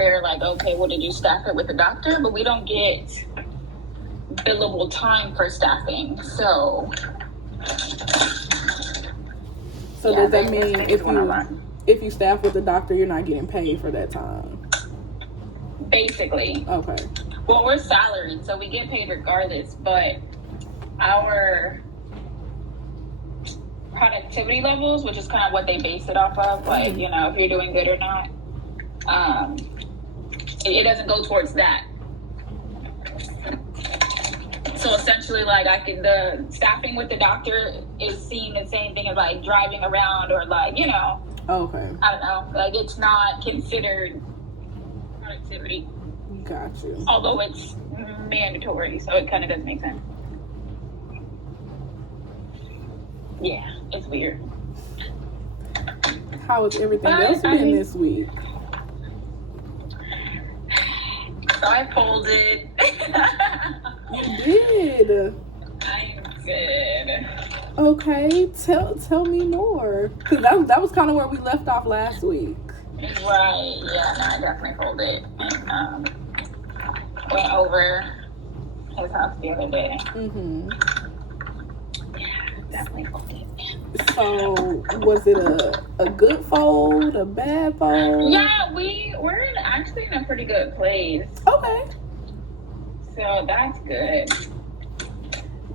they're like, okay, well, did you staff it with the doctor? But we don't get billable time for staffing. So does that mean if you staff with the doctor, you're not getting paid for that time? Basically. Okay. Well, we're salaried, so we get paid regardless, but our productivity levels, which is kind of what they base it off of, like, you know, if you're doing good or not, it doesn't go towards that. So essentially, like, the staffing with the doctor is seeing the same thing as like driving around or like, you know. Okay. I don't know. Like, it's not considered productivity. Got you. Although it's mandatory, so it kind of does make sense. Yeah, it's weird. How has everything else been this week? So I folded. You did. I did. Okay, tell me more. Because that was kind of where we left off last week. Right. Yeah. No, I definitely folded. And went over his house the other day. Yeah, definitely folded. So was it a good fold, a bad fold? Yeah, we're actually in a pretty good place. Okay. So that's good.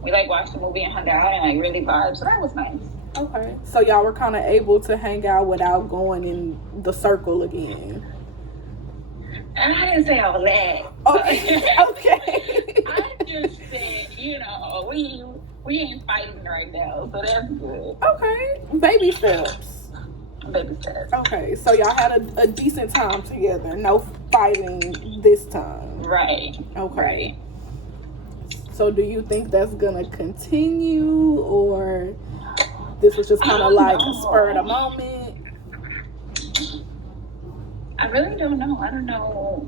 We like watched a movie and hung out and like really vibed, so that was nice. Okay. So y'all were kind of able to hang out without going in the circle again. And I didn't say all that. Okay. Okay. I just said, you know, we ain't fighting right now, so that's good. Okay. Baby steps. Baby steps. Okay. So y'all had a decent time together. No fighting this time. Right. Okay. Right. So do you think that's gonna continue, or this was just kind of like a spur of the moment? I really don't know. I don't know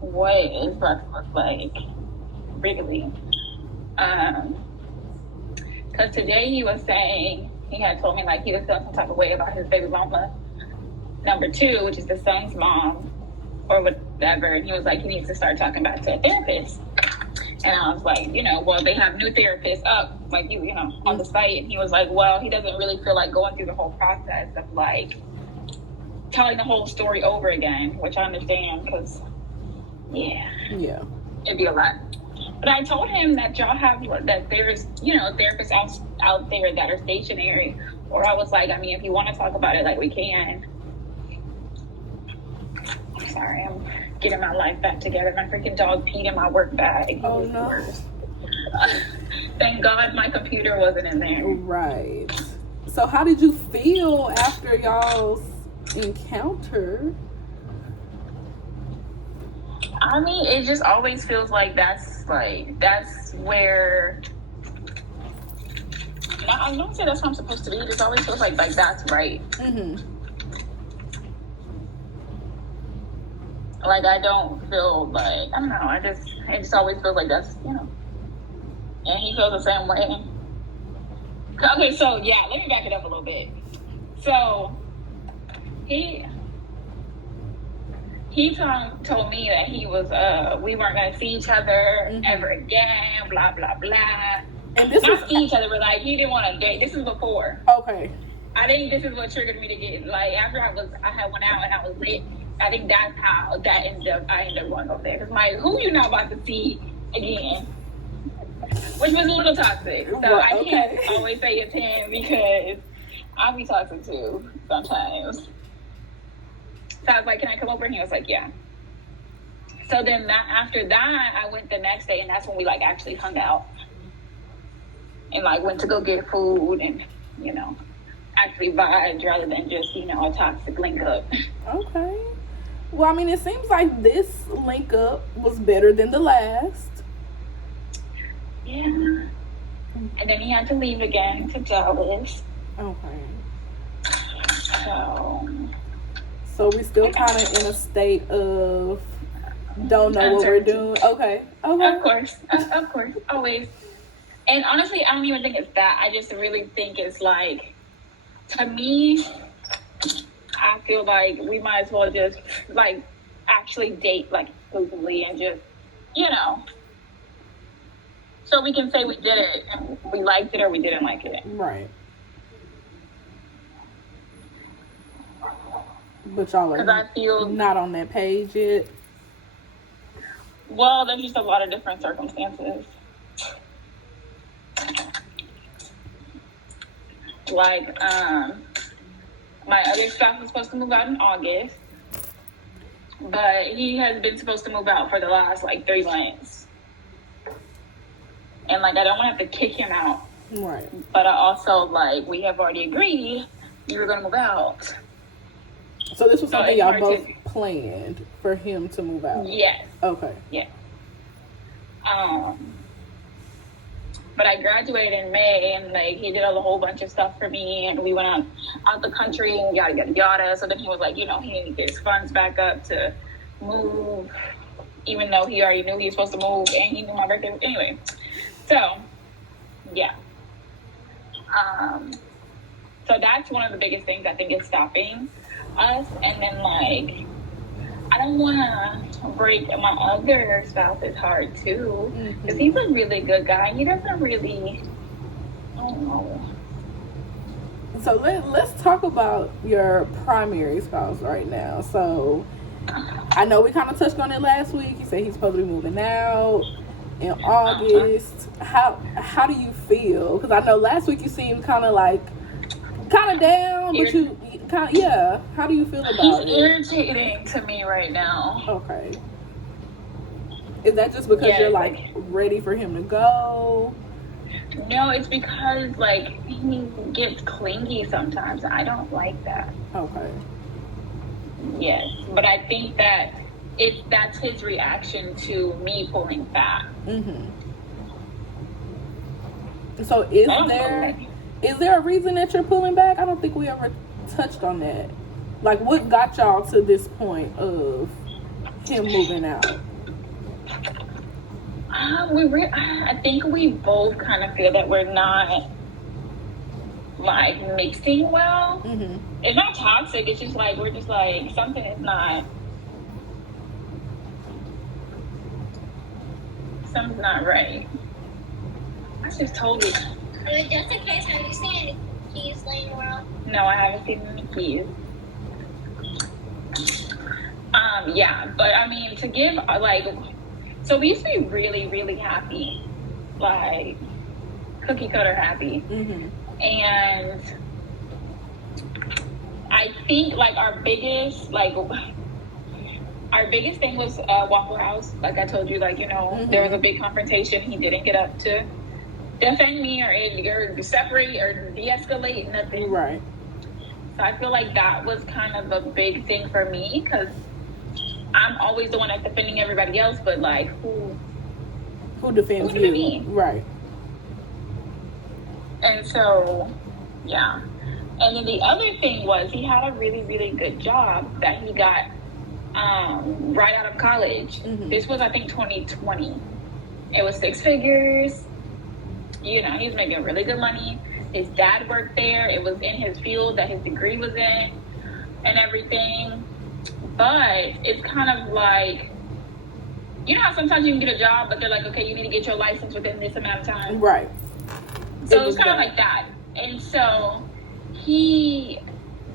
what it's about to look like, really. Because today he was saying, he had told me like he was feeling some type of way about his baby mama, number 2, which is the son's mom, or whatever. And he was like, he needs to start talking back to a therapist. And I was like, you know, well, they have new therapists up, like you know, on the site. And he was like, well, he doesn't really feel like going through the whole process of like telling the whole story over again, which I understand because, yeah, it'd be a lot. But I told him that y'all have, that there's, you know, therapists out there that are stationary. Or I was like, I mean, if you want to talk about it, like, we can. I'm sorry, I'm getting my life back together. My freaking dog peed in my work bag. Oh, no. Thank God my computer wasn't in there. Right. So how did you feel after y'all's encounter? I mean, it just always feels like that's where, I don't say that's how I'm supposed to be. It just always feels like that's right. Like, I don't feel like, I don't know, it just always feels like that's, you know, and he feels the same way. Okay, so yeah, let me back it up a little bit. So he told me that he was we weren't gonna see each other ever again, blah blah blah. And this not see each other, but like he didn't want to date. This is before. Okay. I think this is what triggered me to get, like, after I had went out and I was lit. I think that's how I ended up going over there. Because like, who you not about to see again? Which was a little toxic. So I can't always say it's him because I'll be toxic too sometimes. So I was like, can I come over? And he was like, yeah. So then after that, I went the next day, and that's when we like actually hung out. And like went to go get food and, you know, actually vibed rather than just, you know, a toxic link up. Okay. Well, I mean, it seems like this link up was better than the last. Yeah. And then he had to leave again to Dallas. Okay. So we still kind of in a state of don't know what we're doing. Okay. Of course, always. And honestly, I don't even think it's that. I just really think it's like, to me, I feel like we might as well just like actually date like exclusively and just, you know, so we can say we did it and we liked it or we didn't like it. Right. But y'all are I feel not on that page yet. Well, there's just a lot of different circumstances. Like, my other spouse was supposed to move out in August, but he has been supposed to move out for the last, like, 3 months. And, like, I don't want to have to kick him out. Right. But I also, like, we have already agreed we were going to move out. So this was something y'all both planned for him to move out? Yes. Okay. Yeah. But I graduated in May, and like he did a whole bunch of stuff for me, and we went out the country and yada yada yada. So then he was like, you know, he needed to get his funds back up to move, even though he already knew he was supposed to move, and he knew my birthday. Anyway, so yeah. So that's one of the biggest things I think is stopping us. And then like, I don't want to break my other spouse's heart too, because he's a really good guy. He doesn't really, I don't know. So let's talk about your primary spouse right now. So I know we kind of touched on it last week. You said he's supposed to be moving out in August. How do you feel? Because I know last week you seemed kind of down, but you kind of, yeah. How do you feel about it? He's irritating to me right now. Okay. Is that just because you're like ready for him to go? No, it's because like he gets clingy sometimes. I don't like that. Okay. Yes, but I think that that's his reaction to me pulling back. Mm-hmm. So is there a reason that you're pulling back? I don't think we ever touched on that. Like, what got y'all to this point of him moving out? I think we both kind of feel that we're not like mixing well. Mm-hmm. It's not toxic. It's just like we're just like something is not. Something's not right. I just told you. Just in case, have you seen any keys laying around? No, I haven't seen any keys. Yeah, but I mean, to give like, so we used to be really, really happy, like cookie cutter happy, and I think like our biggest thing was Waffle House. Like I told you, like, you know, there was a big confrontation. He didn't get up to defend me or separate or de-escalate, nothing. Right. So I feel like that was kind of a big thing for me, because I'm always the one that's defending everybody else, but like who defends you? Me? Right. And so, yeah. And then the other thing was he had a really, really good job that he got right out of college. This was, I think, 2020. It was 6 figures. You know, he was making really good money. His dad worked there. It was in his field that his degree was in and everything. But it's kind of like, you know how sometimes you can get a job, but they're like, okay, you need to get your license within this amount of time. Right. So it's kind of like that. And so he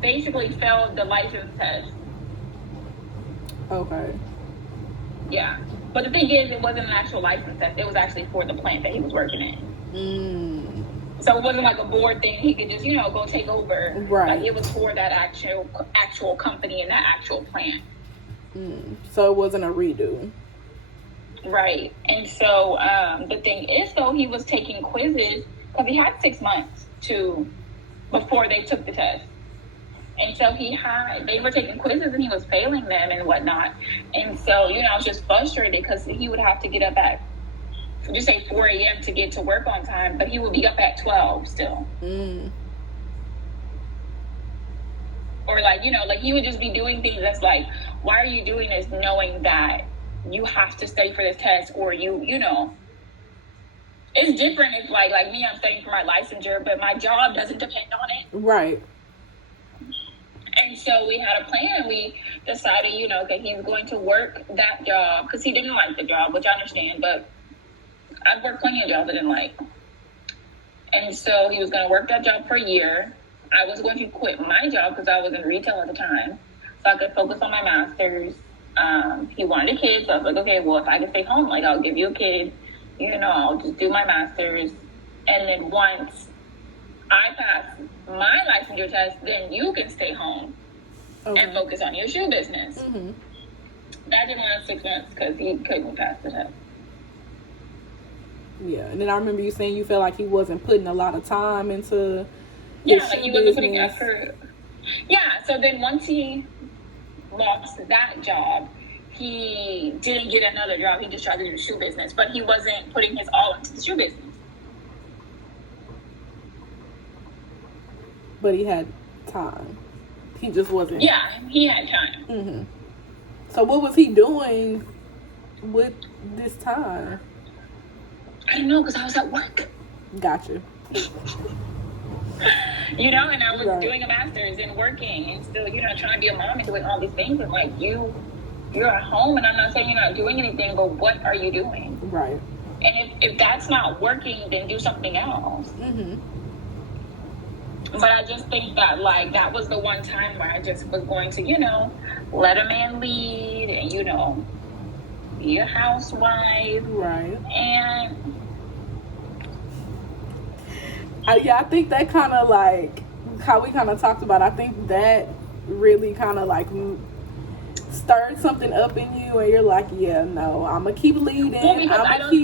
basically failed the license test. Okay. Yeah. But the thing is, it wasn't an actual license test. It was actually for the plant that he was working in. So it wasn't like a board thing. He could just, you know, go take over. Right. Like it was for that actual company and that actual plant. So it wasn't a redo. Right. And so the thing is, though, he was taking quizzes because he had 6 months before they took the test. And so they were taking quizzes and he was failing them and whatnot. And so, you know, I was just frustrated because he would have to get up at, just say 4 a.m. to get to work on time, but he would be up at 12 still. Or like, you know, like he would just be doing things that's like, why are you doing this knowing that you have to study for this test, or you know, it's different if like me, I'm studying for my licensure, but my job doesn't depend on it. Right. And And so we had a plan. We decided, okay, he was going to work that job because he didn't like the job, which I understand, but I've worked plenty of jobs I didn't like. And so he was going to work that job for a year. I was going to quit my job because I was in retail at the time, so I could focus on my master's. He wanted a kid, so I was like, okay, well, if I can stay home, like, I'll give you a kid. I'll just do my master's. And then once I pass my licensure test, then you can stay home and focus on your shoe business. Mm-hmm. That didn't last 6 months because he couldn't pass the test. Yeah, and then I remember you saying you felt like he wasn't putting a lot of time into like he wasn't putting effort. Yeah, so then once he lost that job, he didn't get another job. He just tried to do the shoe business, but he wasn't putting his all into the shoe business. But he had time. He just wasn't. Yeah, he had time. Mm-hmm. So what was he doing with this time? I don't know, because I was at work. Gotcha. And I was doing a master's and working and still, trying to be a mom and doing all these things. And like, you're at home, and I'm not saying you're not doing anything, but what are you doing? Right. And if that's not working, then do something else. Mm-hmm. But I just think that, like, that was the one time where I just was going to, let a man lead and, be a housewife. Right. And I think that kind of like how we kind of talked about. I think that really kind of like stirred something up in you, and you're like, yeah, no, I'm gonna keep leading. Well, because I don't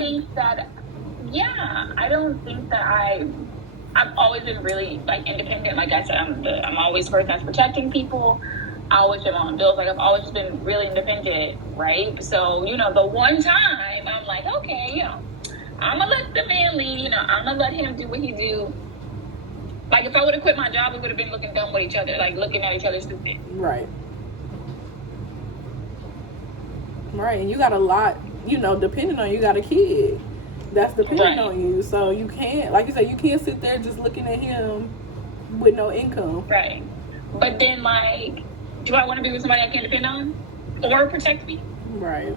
think that I've always been really like independent. Like I said, I'm always the person that's protecting people. I always been on bills. Like I've always been really independent, right? So the one time I'm like, okay, I'm gonna let the man lead. I'm gonna let him do what he do. Like if I would have quit my job, we would have been looking dumb with each other, like looking at each other stupid. Right. Right, and you got a lot, depending on you got a kid that's dependent on you. So you can't, like you said, you can't sit there just looking at him with no income. Right. But then, like, do I want to be with somebody I can't depend on or protect me? Right.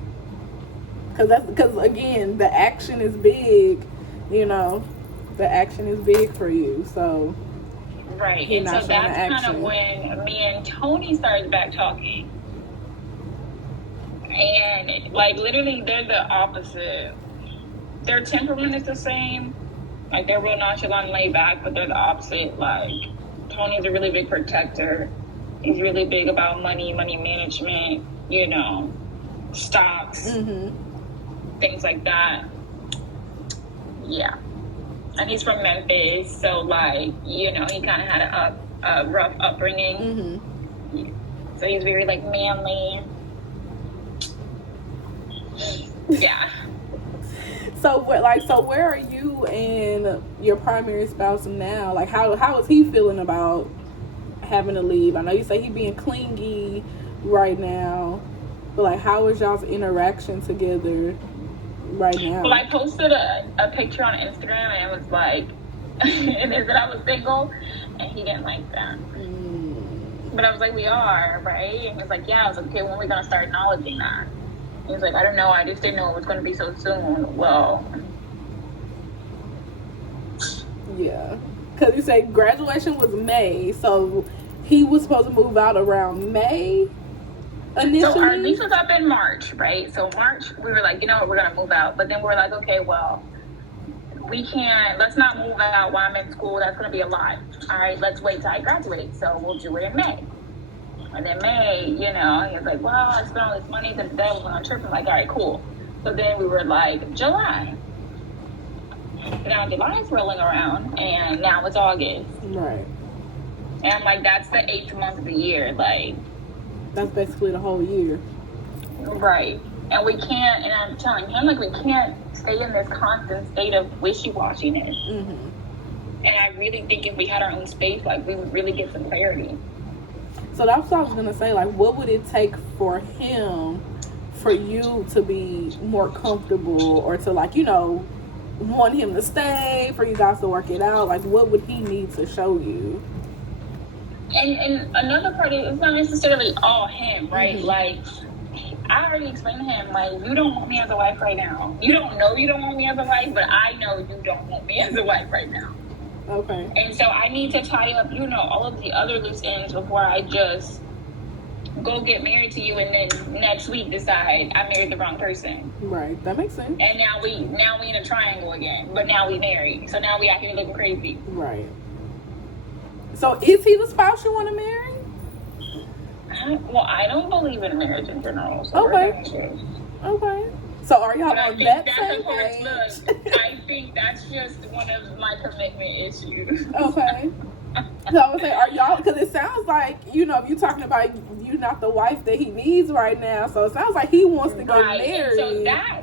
Because again, the action is big. The action is big for you. So. Right. And so that's kind of when me and Tony started back talking. And like literally, they're the opposite. Their temperament is the same. Like they're real nonchalant and laid back, but they're the opposite. Like Tony's a really big protector. He's really big about money management, stocks, things like that. Yeah. And he's from Memphis, so like, he kind of had a rough upbringing. Mm-hmm. So he's very like manly. Yeah. So where are you and your primary spouse now? Like how is he feeling about having to leave? I know you say he being clingy right now, but like how is y'all's interaction together right now? Well, I posted a picture on Instagram and it was like and it said I was single, and he didn't like that. But I was like, we are, right? And he was like, yeah. I was like, okay, when are we gonna start acknowledging that? He was like, I don't know, I just didn't know it was going to be so soon. Well, yeah, because you say graduation was May, so he was supposed to move out around May initially. So our lease was up in March, right? So March, we were like, we're going to move out. But then we're like, okay, well, let's not move out while I'm in school. That's going to be a lot. All right, let's wait till I graduate. So we'll do it in May. And then May, he was like, well, I spent all this money. Then we're going on a trip. I'm like, all right, cool. So then we were like, July. And now July's rolling around, and now it's August. Right. And I'm like, that's the 8th month of the year. Like, that's basically the whole year. Right. And we can't, and I'm telling him, like, we can't stay in this constant state of wishy-washiness. Mm-hmm. And I really think if we had our own space, like, we would really get some clarity. So that's what I was going to say. Like, what would it take for him, for you to be more comfortable or to, like, want him to stay, for you guys to work it out? Like, what would he need to show you? And another part is it's not necessarily all him, right? Mm-hmm. Like, I already explained to him, like, you don't want me as a wife right now. You don't know you don't want me as a wife, but I know you don't want me as a wife right now. Okay. And so I need to tie up, all of the other loose ends before I just go get married to you and then next week decide I married the wrong person. Right. That makes sense. And now we in a triangle again, but now we married. So now we out here looking crazy. Right. So is he the spouse you want to marry? Well, I don't believe in marriage in general. So Okay. Okay. So are y'all on that same page? I think that's just one of my commitment issues. Okay. So I would say, are y'all? Because it sounds like if you're talking about you not the wife that he needs right now. So it sounds like he wants to get married. And so that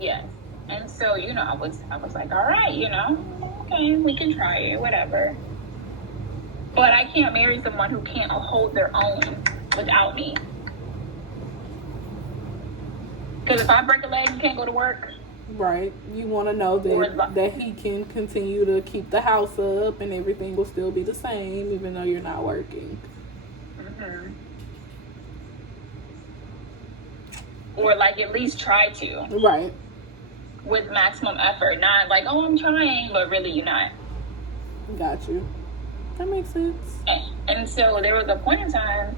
yes. And so I was like, all right, okay, we can try it, whatever. But I can't marry someone who can't hold their own without me. Because if I break a leg and can't go to work. Right. You want to know that he can continue to keep the house up and everything will still be the same even though you're not working. Mm-hmm. Or like at least try to. Right. With maximum effort. Not like, oh, I'm trying, but really you're not. Got you. That makes sense. And so there was a point in time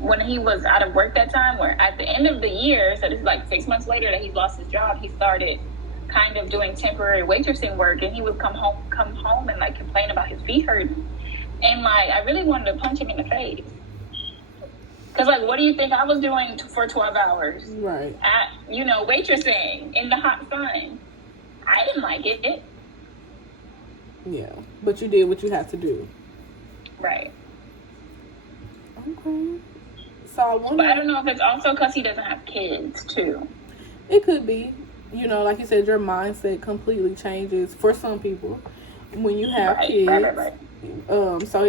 when he was out of work that time where at the end of the year, so this is like 6 months later that he lost his job, he started kind of doing temporary waitressing work, and he would come home and like complain about his feet hurting. And like I really wanted to punch him in the face. Because like, what do you think I was doing for 12 hours? Right. At, waitressing in the hot sun. I didn't like it. Yeah, but you did what you had to do. Right. Okay. So I wonder. But I don't know if it's also because he doesn't have kids, too. It could be. Like you said, your mindset completely changes for some people when you have kids. Right. So,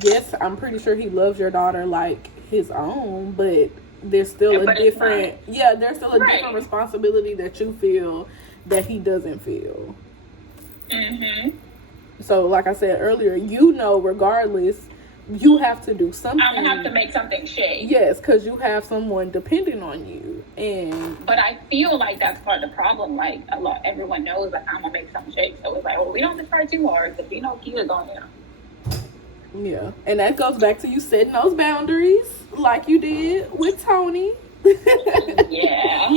yes, I'm pretty sure he loves your daughter like his own, but there's still a different different responsibility that you feel that he doesn't feel. Mm-hmm. So, like I said earlier, regardless, you have to do something. I'm gonna have to make something shake. Yes, because you have someone depending on you. But I feel like that's part of the problem. Like everyone knows that I'm gonna make something shake. So it's like, well, we don't have to try too hard because kids on Yeah, and that goes back to you setting those boundaries, like you did with Tony. Yeah,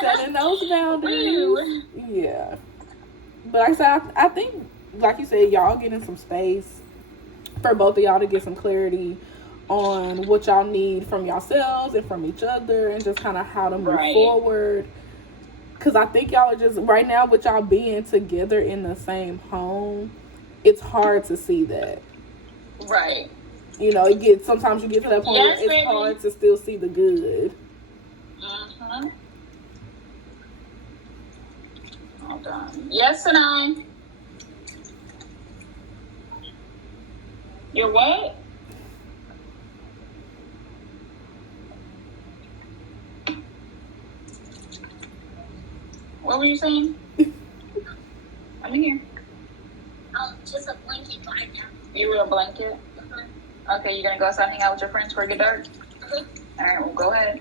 setting those boundaries. Woo. Yeah, but like I said, I think, like you said, y'all getting some space for both of y'all to get some clarity on what y'all need from yourselves and from each other, and just kind of how to move forward. Because I think y'all are just right now with y'all being together in the same home, it's hard to see that. Right. Sometimes you get to that point where it's hard to still see the good. Mm-hmm. Hold on. Yes and I. You're what? What were you saying? I'm in here. Just a blanket right now. You were a blanket? Mm-hmm. Okay, you gonna go outside and hang out with your friends before it get dark? Mm-hmm. Alright, well, go ahead.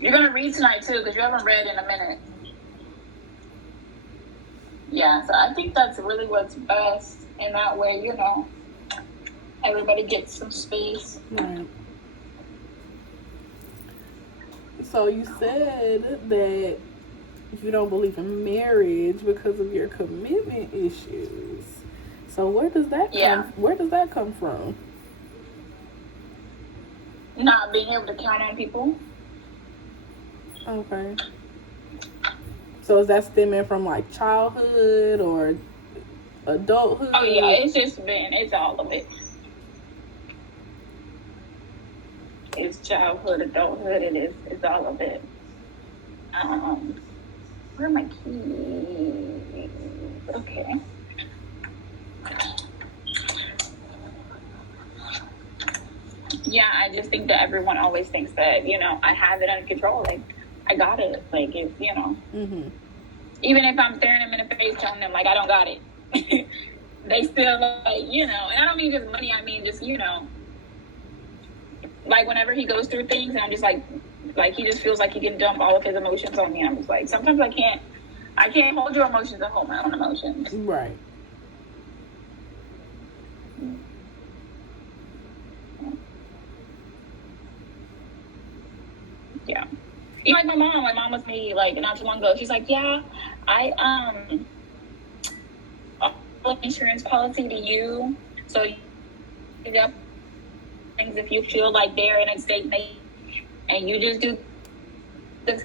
You're gonna read tonight, too, because you haven't read in a minute. Yeah, so I think that's really what's best. And that way, everybody gets some space. Right. So you said that you don't believe in marriage because of your commitment issues. So where does that come from? Not being able to count on people. Okay. So is that stemming from like childhood or adulthood? Oh yeah, it's all of it. It's childhood, adulthood, it's all of it. Where are my keys? Okay. Yeah, I just think that everyone always thinks that, I have it under control. Like, I got it. Like, it's, Mm-hmm. Even if I'm staring them in the face telling them, like, I don't got it. they still like, you know, and I don't mean just money, I mean just, you know, like whenever he goes through things and I'm just like he just feels like he can dump all of his emotions on me. I'm just like, sometimes I can't hold your emotions and hold my own emotions. Right. Yeah. You know, like my mom was me like not too long ago. She's like, yeah, I offer insurance policy to you, so you get things if you feel like they're in a state and you just do this.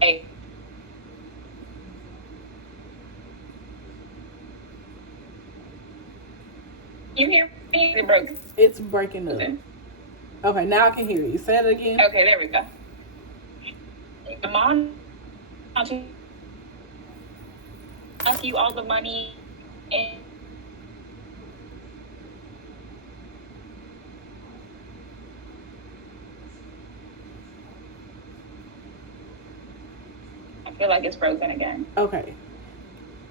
Hey. You hear me? It broke. It's breaking up. Okay, now I can hear you. Say it again. Okay, there we go. The mom to ask you all the money and I feel like it's frozen again. Okay.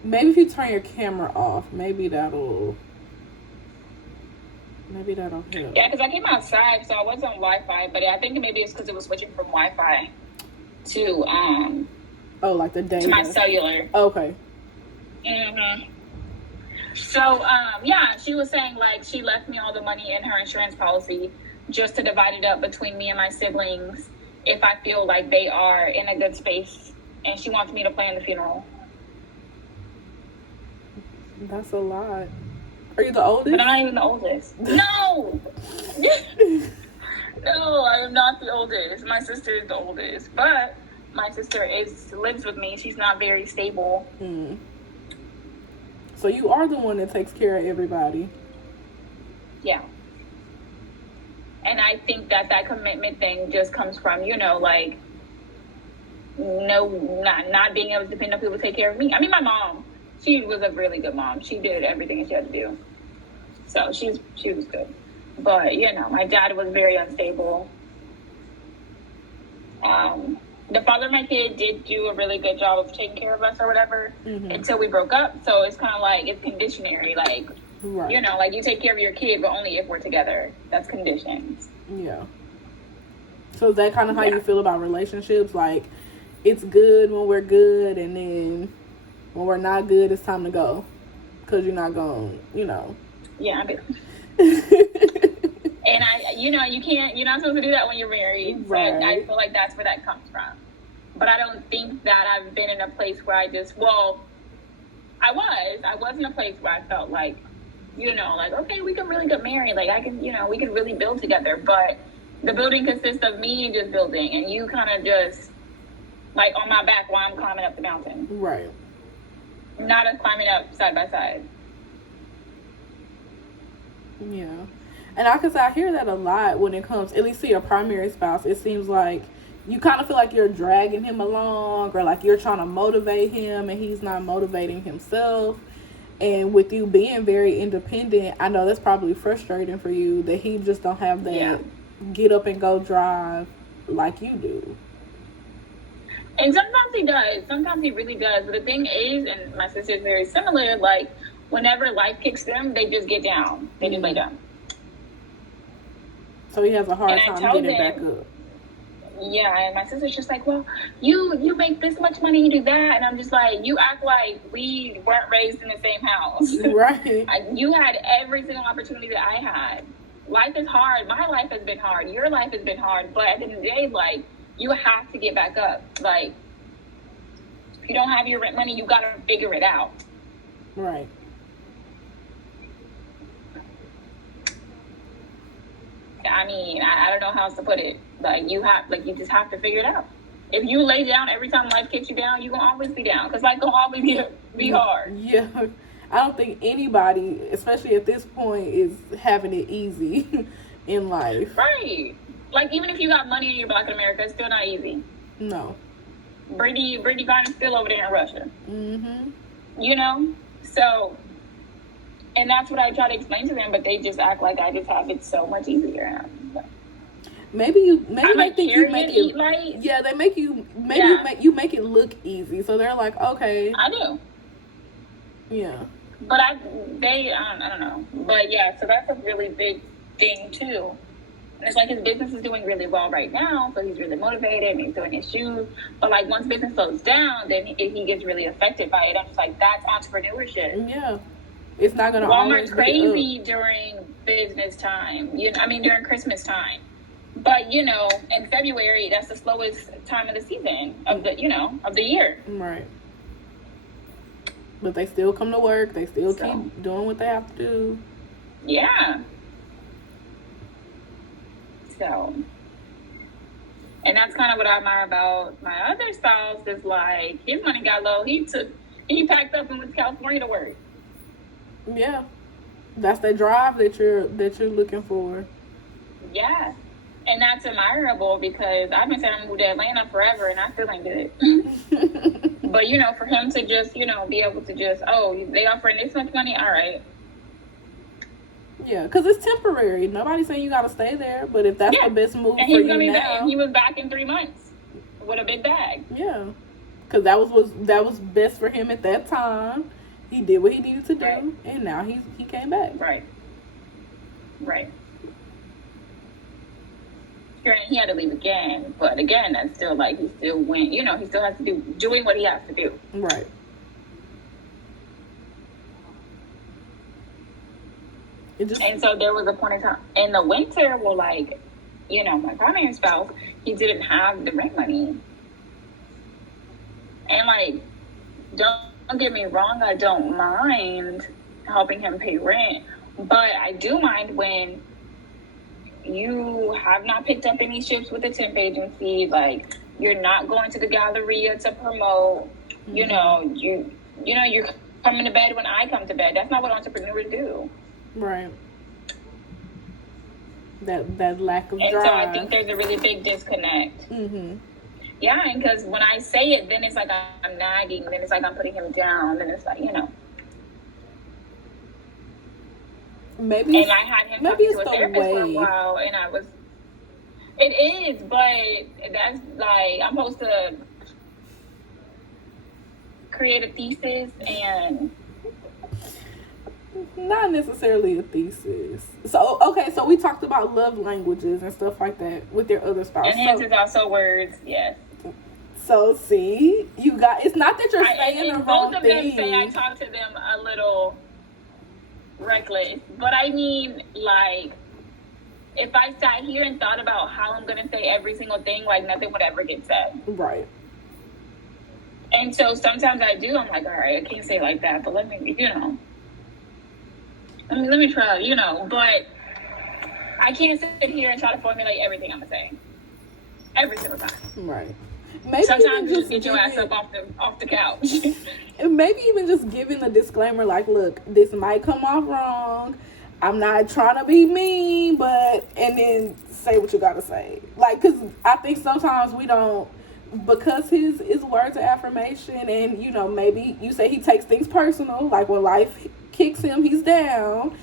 Maybe if you turn your camera off, maybe that'll help. Yeah, because I came outside, so I was on Wi-Fi, but I think maybe it's because it was switching from Wi-Fi to like the data to my cellular. Okay. Mm-hmm. So yeah, she was saying like she left me all the money in her insurance policy just to divide it up between me and my siblings if I feel like they are in a good space, and she wants me to plan the funeral. That's a lot. Are you the oldest? But I'm not even the oldest. No! No, I am not the oldest. My sister is the oldest. But my sister lives with me. She's not very stable. Mm. So you are the one that takes care of everybody. Yeah. And I think that commitment thing just comes from, you know, like, not being able to depend on people to take care of me. I mean, my mom. She was a really good mom. She did everything she had to do. So she was good. But, you know, my dad was very unstable. The father of my kid did do a really good job of taking care of us or whatever until we broke up. So it's kind of like, it's conditionary. Like, right. You know, like you take care of your kid, but only if we're together. That's conditions. Yeah. So is that kind of how you feel about relationships? Like, it's good when we're good, and then when we're not good, it's time to go. Because you're not going, you know. Yeah. And you're not supposed to do that when you're married. Right. So I feel like that's where that comes from. But I don't think that I've been in a place where I was in a place where I felt like, you know, like, okay, we can really get married. Like, we can really build together. But the building consists of me just building, and you kind of just, like, on my back while I'm climbing up the mountain. Right. Not us climbing up side by side. Yeah. And I hear that a lot when it comes, at least to your primary spouse. It seems like you kind of feel like you're dragging him along, or like you're trying to motivate him and he's not motivating himself. And with you being very independent, I know that's probably frustrating for you that he just don't have that get up and go drive like you do. And sometimes he does. Sometimes he really does. But the thing is, and my sister is very similar, like, whenever life kicks them, they just get down. They just lay down. So he has a hard time getting back up. Yeah, and my sister's just like, well, you make this much money, you do that. And I'm just like, you act like we weren't raised in the same house. Right. You had every single opportunity that I had. Life is hard. My life has been hard. Your life has been hard. But at the end of the day, like, you have to get back up. Like, if you don't have your rent money, you got to figure it out. Right. I mean, I don't know how else to put it. Like, you just have to figure it out. If you lay down every time life kicks you down, you're going to always be down. Because life going to always be hard. Yeah. I don't think anybody, especially at this point, is having it easy in life. Right. Like, even if you got money and you're Black in America, it's still not easy. No. Brittany Garner's still over there in Russia. Mm-hmm. You know? So, and that's what I try to explain to them, but they just act like I just have it so much easier. Maybe they think you make it light. Yeah, they make you make it look easy. So they're like, okay. I do. Yeah. But I don't know. But yeah, so that's a really big thing too. And it's like his business is doing really well right now, so he's really motivated and he's doing his shoes. But like once business slows down, then he gets really affected by it. I'm just like, that's entrepreneurship. Yeah. It's not gonna Walmart's always be crazy during business time. During Christmas time. But in February, that's the slowest time of the season of the year. Right. But they still come to work. They still keep doing what they have to do. Yeah. So, and that's kind of what I admire about my other spouse is like his money got low. He packed up and went to California to work. Yeah, that's the drive that you're looking for. Yeah, and that's admirable because I've been saying I'm gonna move to Atlanta forever and I still ain't did it. But for him to just be able to just they offering this much money, all right. Yeah, because it's temporary. Nobody's saying you got to stay there, but if that's the best move and for you now, now, he was back in 3 months with a big bag. Yeah, because that was best for him at that time. He did what he needed to do, and now he came back. Right. Sure, he had to leave again, but again, that's still like he still went. He still has to doing what he has to do. Right. And so there was a point in time in the winter where, like, my primary spouse, he didn't have the rent money. And, like, don't get me wrong, I don't mind helping him pay rent. But I do mind when you have not picked up any shifts with the temp agency. Like, you're not going to the Galleria to promote. Mm-hmm. You're coming to bed when I come to bed. That's not what entrepreneurs do. Right. That lack of drive. And so I think there's a really big disconnect. Mm-hmm. Yeah, because when I say it, then it's like I'm nagging. Then it's like I'm putting him down. Then it's like, Maybe. And I had him talking to a therapist for a while, and it is, but that's like, I'm supposed to create a thesis and... Not necessarily a thesis. So, okay, so we talked about love languages and stuff like that with your other spouse. And his is also words, yes. So, see, it's not that you're saying the wrong thing. Both of them say I talk to them a little reckless. But I mean, like, if I sat here and thought about how I'm going to say every single thing, like, nothing would ever get said. Right. And so sometimes I do. I'm like, all right, I can't say it like that, but let me try, but I can't sit here and try to formulate everything I'm saying every single time. Right. Maybe sometimes you just get your ass up off the couch. And maybe even just giving the disclaimer, like, look, this might come off wrong. I'm not trying to be mean, and then say what you gotta say. Like, because I think sometimes we don't, because his words of affirmation, and maybe you say he takes things personal, like when life kicks him, he's down.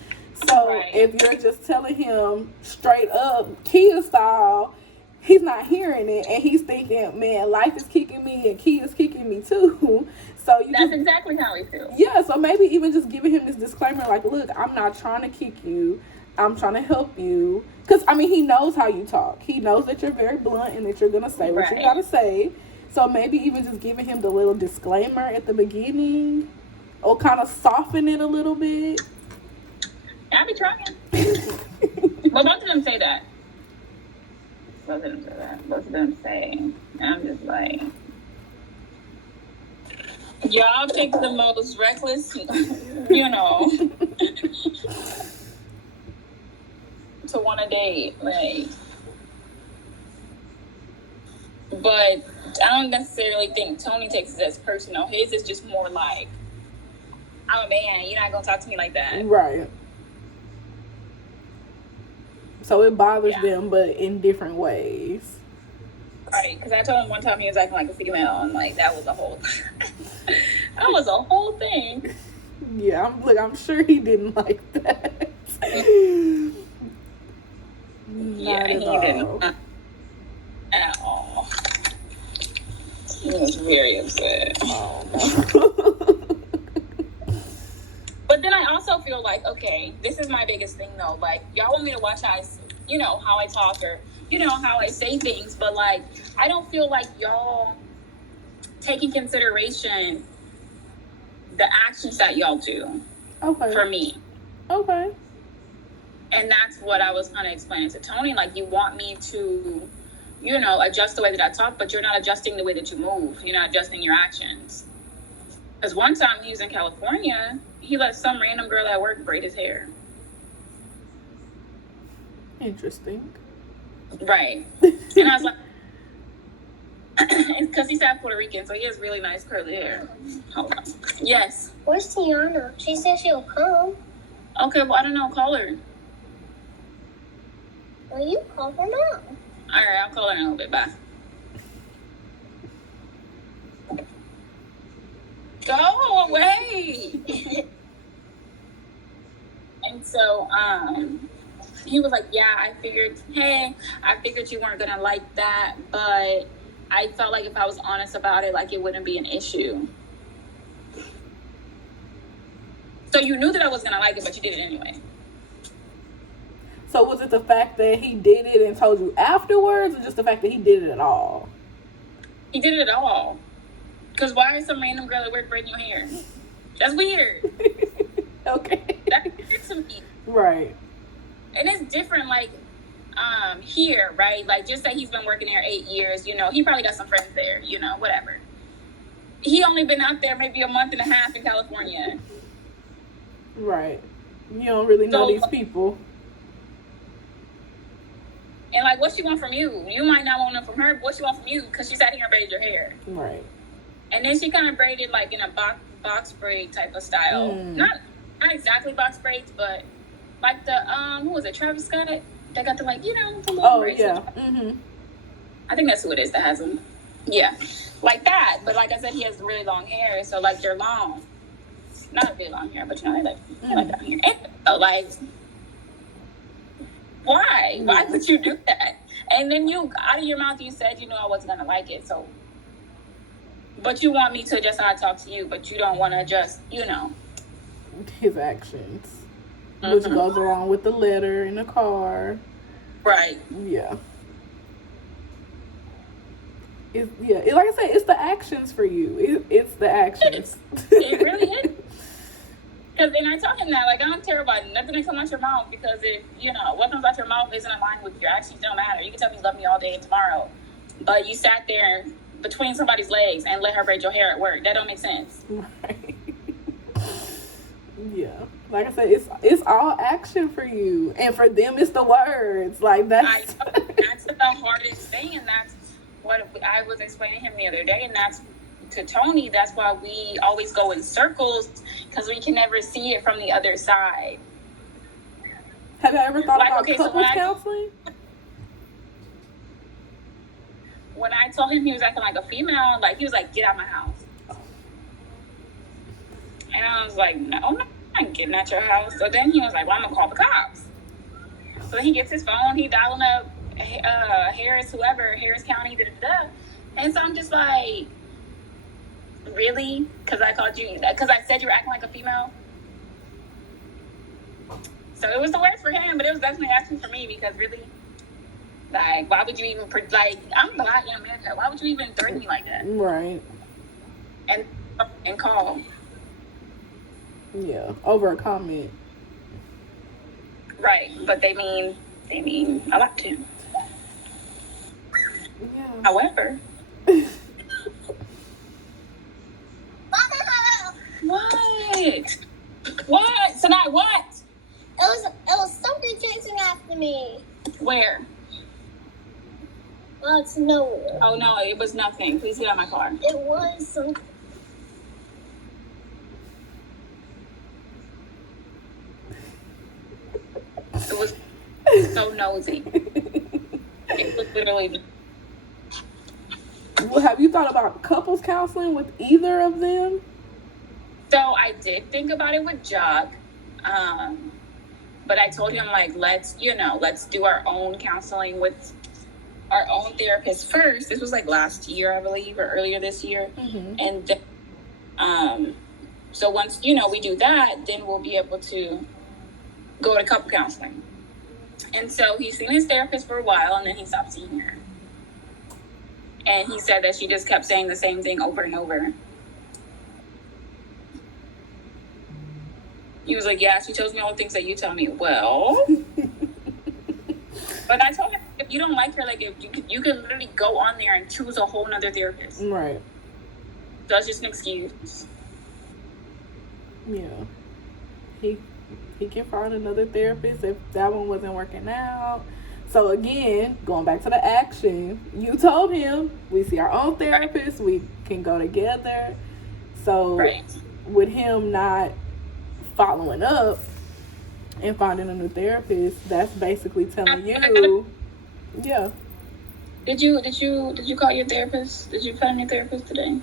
So if you're just telling him straight up Kia style, he's not hearing it, and he's thinking, man, life is kicking me and Kia's kicking me too. So that's exactly how he feels. Yeah, so maybe even just giving him this disclaimer, like, look, I'm not trying to kick you, I'm trying to help you. Because he knows how you talk. He knows that you're very blunt and that you're gonna say what you gotta say. So maybe even just giving him the little disclaimer at the beginning, or kind of soften it a little bit. I'll be trying. Well, both of them say that. Both of them say, and I'm just like, y'all pick the most reckless, to want to date, like. But I don't necessarily think Tony takes it as personal. His is just more like, I'm a man, you're not gonna talk to me like that. Right. So it bothers them, but in different ways. Right, because I told him one time he was acting like a female, and like that was a whole thing. Yeah, I'm sure he didn't like that. Yeah, he didn't at all. He was very upset. Oh, no. like, okay, this is my biggest thing though. Like, y'all want me to watch how how I talk, or how I say things, but like, I don't feel like y'all take in consideration the actions that y'all do. Okay. For me. Okay. And that's what I was kind of explaining to Tony. Like, you want me to, adjust the way that I talk, but you're not adjusting the way that you move. You're not adjusting your actions. Because one time he was in California, he let some random girl at work braid his hair. Interesting. Right. And I was like, because he's half Puerto Rican, so he has really nice curly hair. Hold on. Yes. Where's Tiana? She said she'll come. Okay, well, I don't know. Call her. Well, you call her now. All right, I'll call her in a little bit. Bye. Go away. And so, he was like, yeah, I figured you weren't going to like that, but I felt like if I was honest about it, like, it wouldn't be an issue. So you knew that I was going to like it, but you did it anyway. So was it the fact that he did it and told you afterwards, or just the fact that he did it at all? He did it at all. Because why is some random girl at work braiding your hair? That's weird. Okay. That's weird to me. Right. And it's different, like, here, right? Like, just say he's been working there 8 years, he probably got some friends there, whatever. He only been out there maybe a month and a half in California. Right. You don't really know these people. And, like, what she want from you? You might not want it from her, but what she want from you? Because she sat here and braided your hair. Right. And then she kind of braided, like, in a box braid type of style. Not exactly box braids, but, like, the, who was it, Travis Scott? They got the, like, the little braids. Yeah. Mm-hmm. I think that's who it is that has them. Yeah. Like that. But, like I said, he has really long hair, so, like, they're long. Not really long hair, but, they like that hair. And so, like... Why? Why would you do that? And then you, out of your mouth, you said, I wasn't going to like it. So, but you want me to adjust how I talk to you, but you don't want to adjust, his actions. Which goes along with the letter in the car. Right. Yeah. Like I said, it's the actions for you. It's the actions. It really is. Because then I told him that, like, I don't care about nothing that comes out your mouth, because if, what comes out your mouth isn't aligned with your actions, it don't matter. You can tell me you love me all day and tomorrow, but you sat there between somebody's legs and let her braid your hair at work. That don't make sense. Right. Yeah. Like I said, it's all action for you. And for them, it's the words. Like, that's... That's the hardest thing, and that's what I was explaining to him the other day, and that's to Tony, that's why we always go in circles, because we can never see it from the other side. Have you ever thought about couples counseling? When I told him he was acting like a female, like, he was like, get out of my house. And I was like, no, I'm not getting at your house. So then he was like, well, I'm going to call the cops. So then he gets his phone, he dialing up Harris County, da-da-da. And so I'm just like, really? Because I called you, because I said you were acting like a female. So it was the worst for him, but it was definitely asking for me, because really, like, why would you even, like, I'm Black in America, why would you even threaten me like that? Right. And call. Yeah, over a comment. Right, but they mean a lot to him. Yeah. However. What? Tonight, what? It was something chasing after me. Where? Well, it's nowhere. Oh, no, it was nothing. Please get out of my car. It was something. It was so nosy. It was literally... Well, have you thought about couples counseling with either of them? So I did think about it with Jug, but I told him, like, let's do our own counseling with our own therapist first. This was like last year, I believe, or earlier this year. And then, so once, we do that, then we'll be able to go to couple counseling. And so he's seen his therapist for a while, and then he stopped seeing her. And he said that she just kept saying the same thing over and over. He was like, yeah, she tells me all the things that you tell me. Well, but I told him, if you don't like her, like, if you could literally go on there and choose a whole nother therapist. Right. So that's just an excuse. Yeah. He can find another therapist if that one wasn't working out. So again, going back to the action, you told him we see our own therapist, we can go together. So right. with him not following up and finding a new therapist, that's basically telling you, yeah. Did you call your therapist? Did you find your therapist today?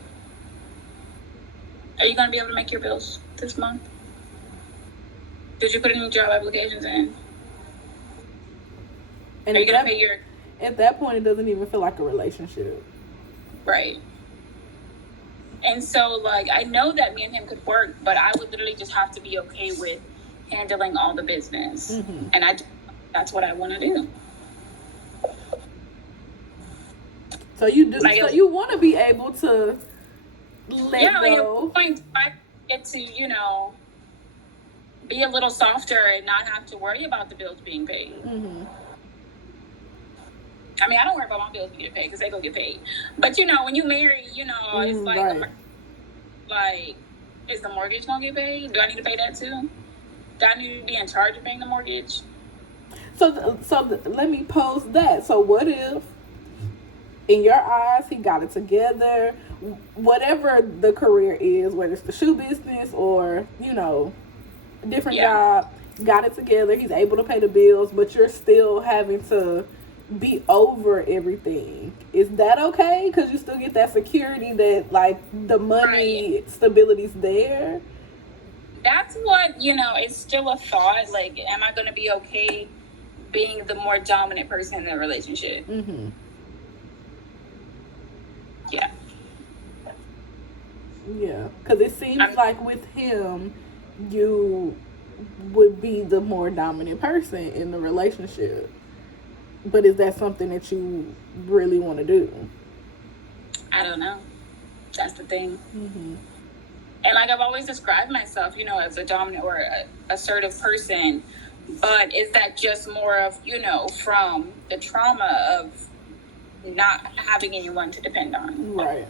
Are you gonna be able to make your bills this month? Did you put any job applications in? And are you gonna pay your? At that point, it doesn't even feel like a relationship. Right. And so, like, I know that me and him could work, but I would literally just have to be okay with handling all the business. Mm-hmm. And that's what I want to do. So you do. Like, so you want to be able to let go. Like, at one point, I get to, be a little softer and not have to worry about the bills being paid. Mm-hmm. I mean, I don't worry about my bills being paid because they go get paid. But, when you marry, it's like, right. Like, is the mortgage going to get paid? Do I need to pay that too? Do I need to be in charge of paying the mortgage? So let me pose that. So what if, in your eyes, he got it together, whatever the career is, whether it's the shoe business or, different job, got it together, he's able to pay the bills, but you're still having to be over everything. Is that okay? Because you still get that security that, like, the money stability's there. That's what, it's still a thought. Like, am I going to be okay being the more dominant person in the relationship? Mm-hmm. Yeah. Yeah. Because it seems like with him, you would be the more dominant person in the relationship. But is that something that you really want to do? I don't know. That's the thing. Mm-hmm. And like I've always described myself, as a dominant or assertive person. But is that just more of, from the trauma of not having anyone to depend on? Right.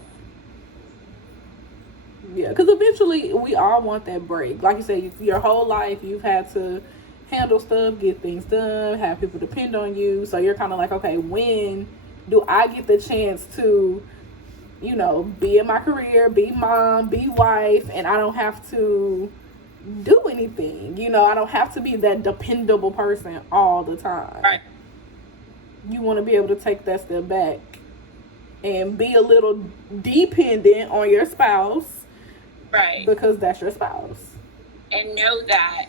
Yeah, because eventually we all want that break. Like you said, your whole life you've had to handle stuff, get things done, have people depend on you. So you're kind of like, okay, when do I get the chance to, be in my career, be mom, be wife, and I don't have to do anything. I don't have to be that dependable person all the time. Right. You want to be able to take that step back and be a little dependent on your spouse. Right. Because that's your spouse. And know that,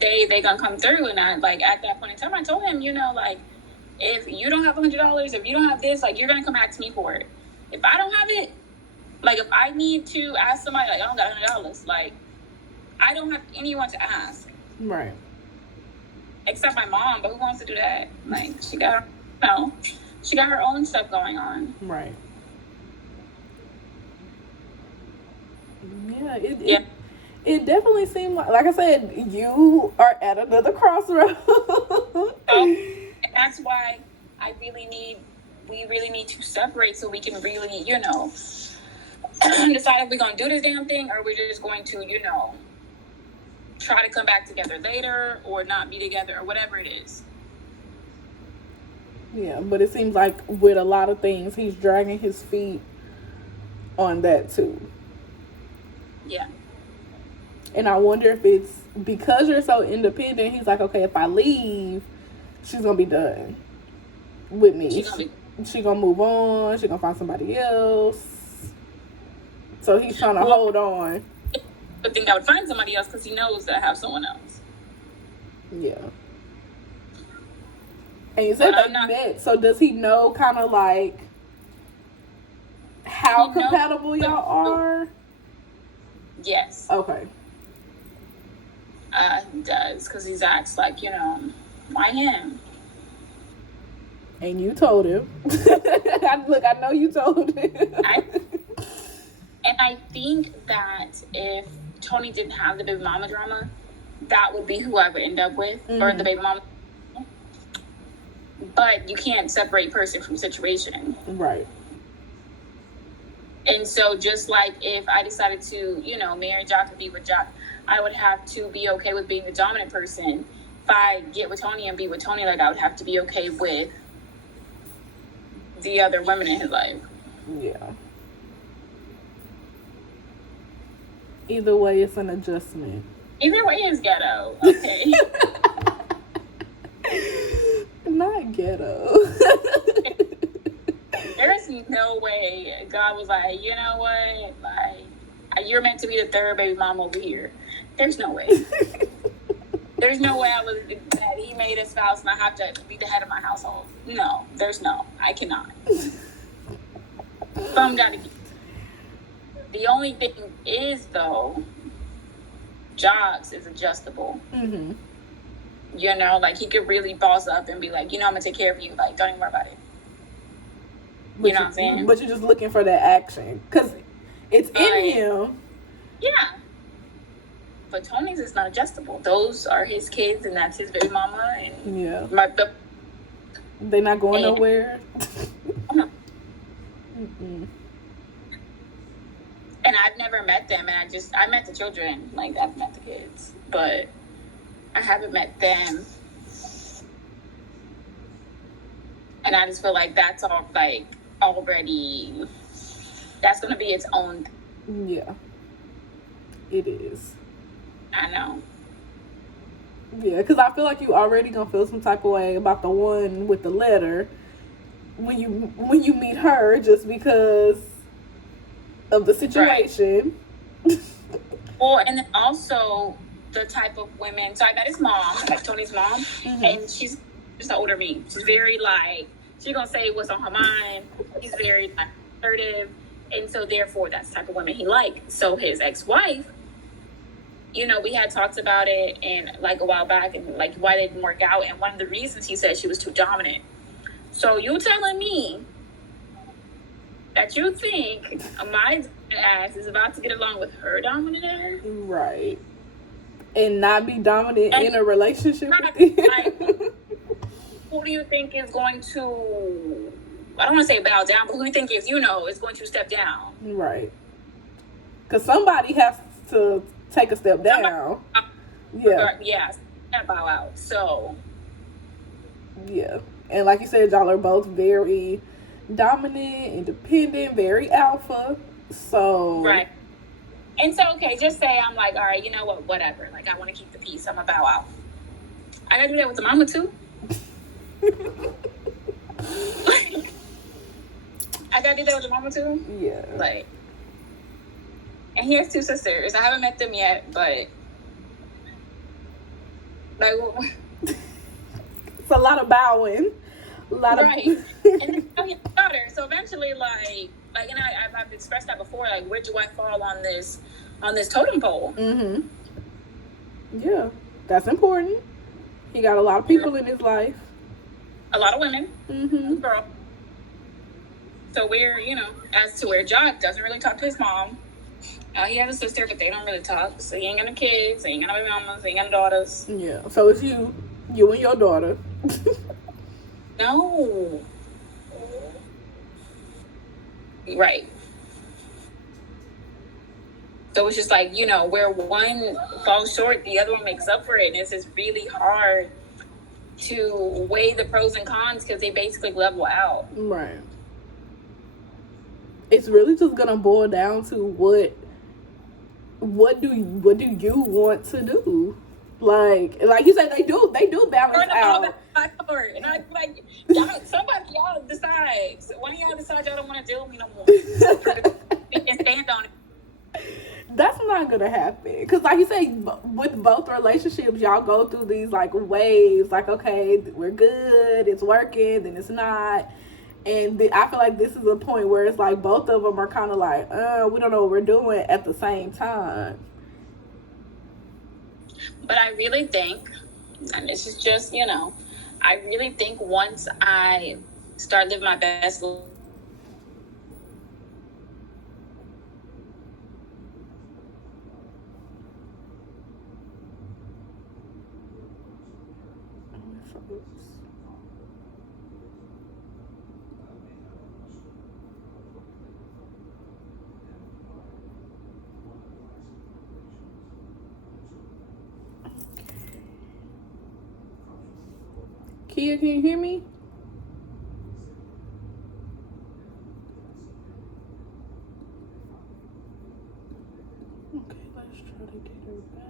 they gonna come through. And I, like, at that point in time, I told him, like, if you don't have $100, if you don't have this, like, you're gonna come ask me for it. If I don't have it, like, if I need to ask somebody, like, I don't got $100, like, I don't have anyone to ask. Right. Except my mom, but who wants to do that? Like, she got her own stuff going on. Right. Yeah, it definitely seemed like I said, you are at another crossroad. And that's why we really need to separate so we can really, decide if we're going to do this damn thing or we're just going to, try to come back together later or not be together or whatever it is. Yeah, but it seems like with a lot of things, he's dragging his feet on that too. Yeah. And I wonder if it's because you're so independent, he's like, okay, if I leave, she's going to be done with me. She's going to move on. She's going to find somebody else. So he's trying to hold on. I think I would find somebody else because he knows that I have someone else. Yeah. And you said they met. So does he know kind of like how compatible y'all are? Yes. Okay. He does, because he's asked, like, why him? And you told him. Look, I know you told him. And I think that if Tony didn't have the baby mama drama, that would be who I would end up with, or the baby mama. But you can't separate person from situation. Right. And so just like if I decided to, marry Jock and be with Jock, I would have to be okay with being the dominant person. If I get with Tony and be with Tony, like, I would have to be okay with the other women in his life. Yeah. Either way, it's an adjustment. Either way is ghetto. Okay. Not ghetto. There's no way God was like, you know what? Like, you're meant to be the third baby mom over here. There's no way. There's no way that he made a spouse and I have to be the head of my household. No, I cannot. Some gotta be. The only thing is, though, Jobs is adjustable. Mm-hmm. Like, he could really boss up and be like, I'm gonna take care of you. Like, don't even worry about it. But what I'm saying? But you're just looking for that action. Because it's in him. Yeah. But Tony's is not adjustable. Those are his kids, and that's his baby mama. And yeah. They're not going nowhere. No. And I've never met them, and I met the children. Like, I've met the kids, but I haven't met them. And I just feel like that's all, like, already, that's going to be its own. Yeah. It is. I know. Yeah, because I feel like you already going to feel some type of way about the one with the letter when you meet her, just because of the situation. Right. Well, and then also the type of women. So I met his mom, like Tony's mom, and she's just older than me. She's very, like, she's gonna say what's on her mind. He's very, like, assertive, and so therefore that's the type of women he liked. So his ex-wife, we had talked about it and, like, a while back, and, like, why they didn't work out. And one of the reasons, he said, she was too dominant. So you telling me that you think my ass is about to get along with her dominant ass? Right. And not be dominant in a relationship with you? Like, who do you think is going to, I don't want to say bow down, but who do you think is going to step down? Right. Because somebody has to take a step down. Yeah, bow out. So. Yeah. And like you said, y'all are both very dominant, independent, very alpha. So. Right. And so, okay, just say I'm like, all right, you know what, whatever. Like, I want to keep the peace. I'm going to bow out. I got to do that with the mama, too. I got to do that with the mama, too. Yeah. Like, and he has two sisters. I haven't met them yet, but, like, it's a lot of bowing. Right. And then he has a daughter. So eventually, like, and I've expressed that before, like, where do I fall on this totem pole? Mm-hmm. Yeah, that's important. He got a lot of people in his life. A lot of women. Mm-hmm. Girl. So where, as to where Jock doesn't really talk to his mom. He has a sister, but they don't really talk. So he ain't got no kids, he ain't got no mamas, he ain't got no daughters. Yeah, so it's you and your daughter. No. Right. So it's just like, where one falls short, the other one makes up for it. And it's just really hard to weigh the pros and cons because they basically level out. Right. It's really just gonna boil down to what do you want to do? Like you said, they do balance out. And I'm like, y'all decide. One of y'all decide y'all don't want to deal with me no more. And stand on it. That's not gonna happen, because like you say, with both relationships, y'all go through these, like, waves. Like, okay, we're good, it's working, then it's not. And I feel like this is a point where it's like both of them are kind of like, we don't know what we're doing at the same time. But I really think, and this is just, I really think once I start living my best life, Kia, can you hear me? Okay, let's try to get her back.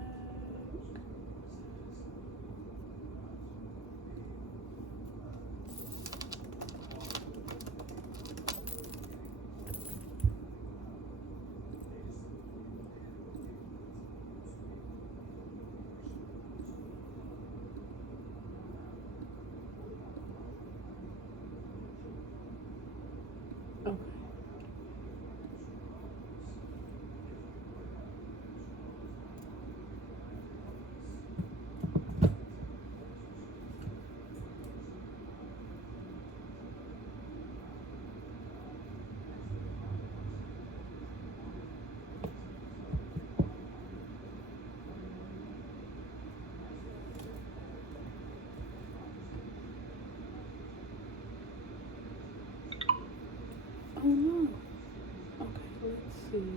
Okay. Oh no. Okay, let's see.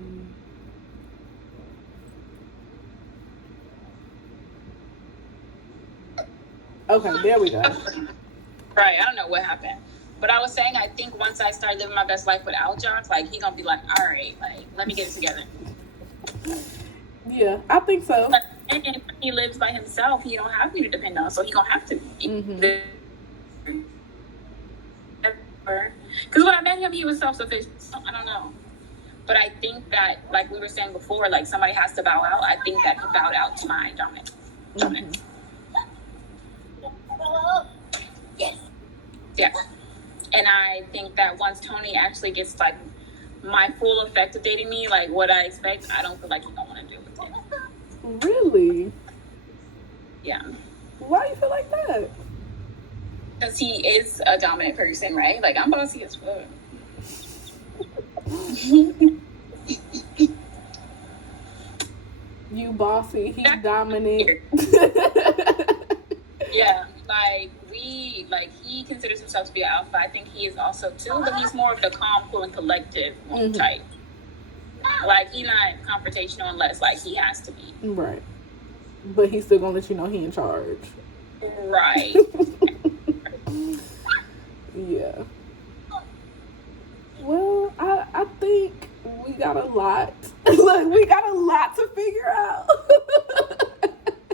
Okay, there we go. right? I don't know what happened. But I was saying, I think once I start living my best life without Josh, like, he gonna be like, all right, like, let me get it together. Yeah, I think so. But and if he lives by himself, he don't have me to depend on, so he gonna have to be. Mm-hmm. Because when I met him, he was self-sufficient. So I don't know. But I think that, like we were saying before, like somebody has to bow out. I think that he bowed out to my dominance. Mm-hmm. Yes. Yeah. And I think that once Tony actually gets like my full effect of dating me, like what I expect, I don't feel like he don't want to do with it. Really? Yeah. Why you feel like that? Because he is a dominant person, right? Like, I'm bossy as fuck. You bossy, he dominant. Yeah, he considers himself to be an alpha. I think he is also too, but he's more of the calm, cool, and collective type. Like, he's not confrontational unless, like, he has to be. Right. But he's still gonna let you know he in charge. Right. Yeah. Well, I think we got a lot. Look, we got a lot to figure out.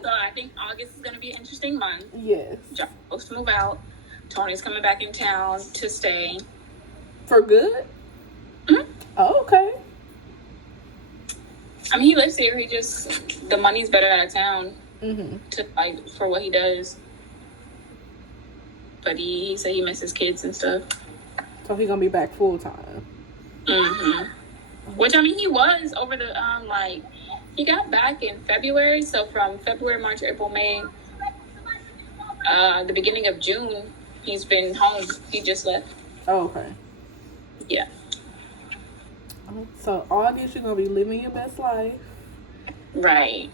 So I think August is going to be an interesting month. Yes. John's supposed to move out. Tony's coming back in town to stay. For good? Mm-hmm. Oh, okay. I mean, he lives here. The money's better out of town to like for what he does. But he said he misses kids and stuff. So he's gonna be back full time. Which, I mean, he was over the he got back in February. So from February, March, April, May, the beginning of June, he's been home. He just left. Oh, okay. Yeah. So August, you're gonna be living your best life. Right.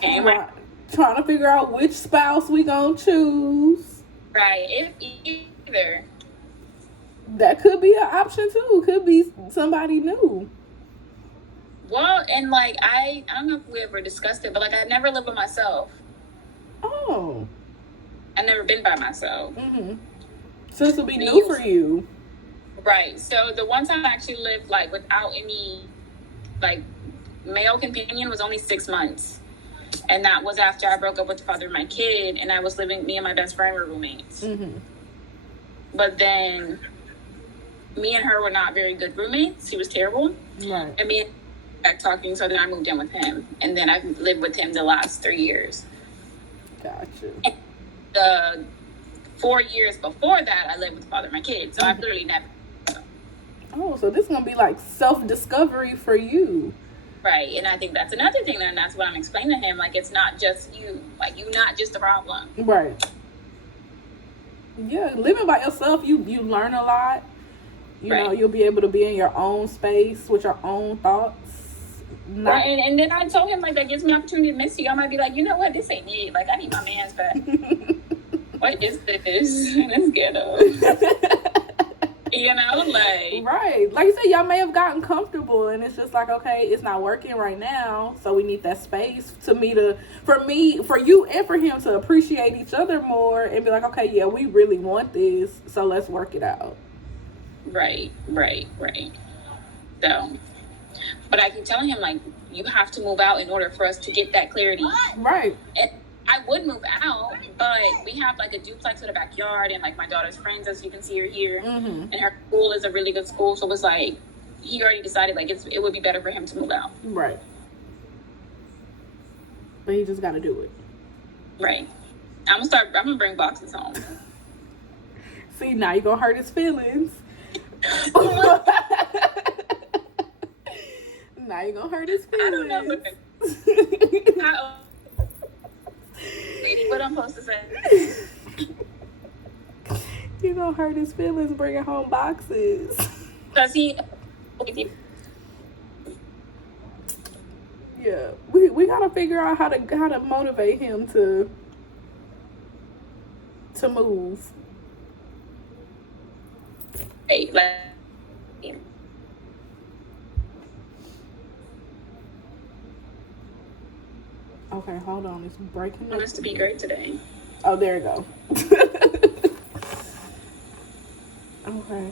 Trying to figure out which spouse we gonna choose. Right. If either. That could be an option too. Could be somebody new. Well, and like I don't know if we ever discussed it, but like I never lived by myself. Oh. I've never been by myself. So this will be new for you. Right. So the one time I actually lived like without any like male companion was only 6 months. And that was after I broke up with the father of my kid, and I was living, me and my best friend were roommates. But then me and her were not very good roommates. He was terrible. Right. And me and back talking, so then I moved in with him. And then I've lived with him the last 3 years. Gotcha. And the 4 years before that, I lived with the father of my kid. So I've literally never. Oh, so this is going to be like self-discovery for you. Right. And I think that's another thing, and that's what I'm explaining to him. Like, it's not just you. Like, you're not just the problem. Right. Yeah, living by yourself, you learn a lot. You know, you'll be able to be in your own space with your own thoughts. Right. And then I told him, like, that gives me opportunity to miss you. I might be like, you know what? This ain't it. Like, I need my man's back. What is this? This ghetto. You know, like. Right. Like you said, y'all may have gotten comfortable, and it's just like, okay, it's not working right now, so we need that space for you and for him to appreciate each other more and be like, okay, yeah, we really want this, so let's work it out. Right. So, but I keep telling him, like, you have to move out in order for us to get that clarity. Right. And I would move out, but we have like a duplex with a backyard, and like my daughter's friends, as you can see, are here, and her school is a really good school. So it was like he already decided like it would be better for him to move out. Right. But he just got to do it. Right. I'm gonna bring boxes home. See, now you're gonna hurt his feelings. Now you're gonna hurt his feelings. I don't know. Lady, what I'm supposed to say? You gonna hurt his feelings bringing home boxes. Cause he. Yeah, we gotta figure out how to motivate him to move. Hey, like. Okay, hold on. It's breaking. I want us to be great today. Oh, there you go. Okay,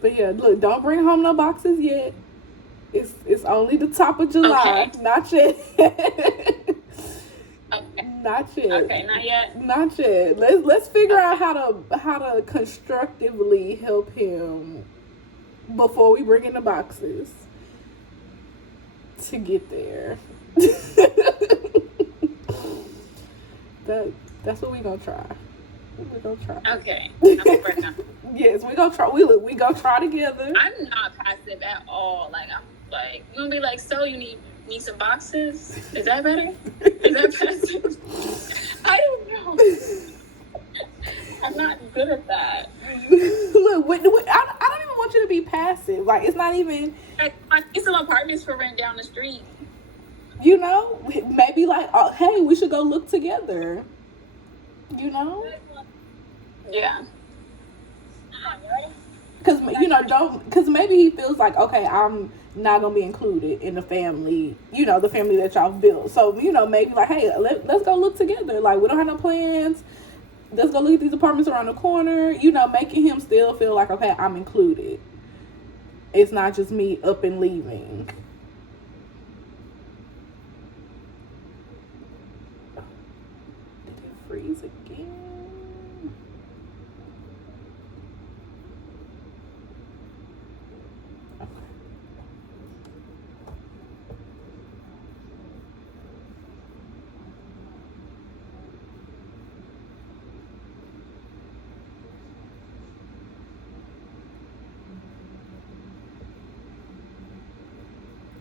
but yeah, look, don't bring home no boxes yet. It's only the top of July, okay. Not yet. Okay. Not yet. Okay, not yet. Not yet. Let's figure out how to constructively help him before we bring in the boxes to get there. That's what we gonna try. We're gonna try. Okay. I'm right now. Yes, we gonna try. We gonna try together. I'm not passive at all. Like I'm like you gonna be like, so you need some boxes? Is that better? Is that passive? I don't know. I'm not good at that. Look, I don't even want you to be passive. Like it's not even. I need some apartments for rent down the street. You know, maybe like, hey, we should go look together. You know? Yeah. Because because maybe he feels like, okay, I'm not gonna be included in the family. You know, the family that y'all built. So maybe like, hey, let's go look together. Like we don't have no plans. Let's go look at these apartments around the corner. Making him still feel like, okay, I'm included. It's not just me up and leaving. Freeze again. Okay.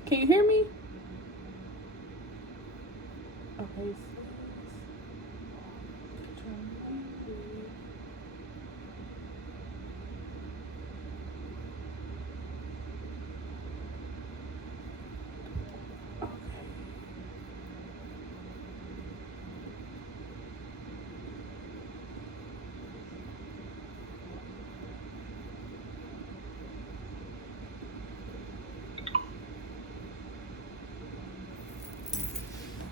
Can you hear me? Okay.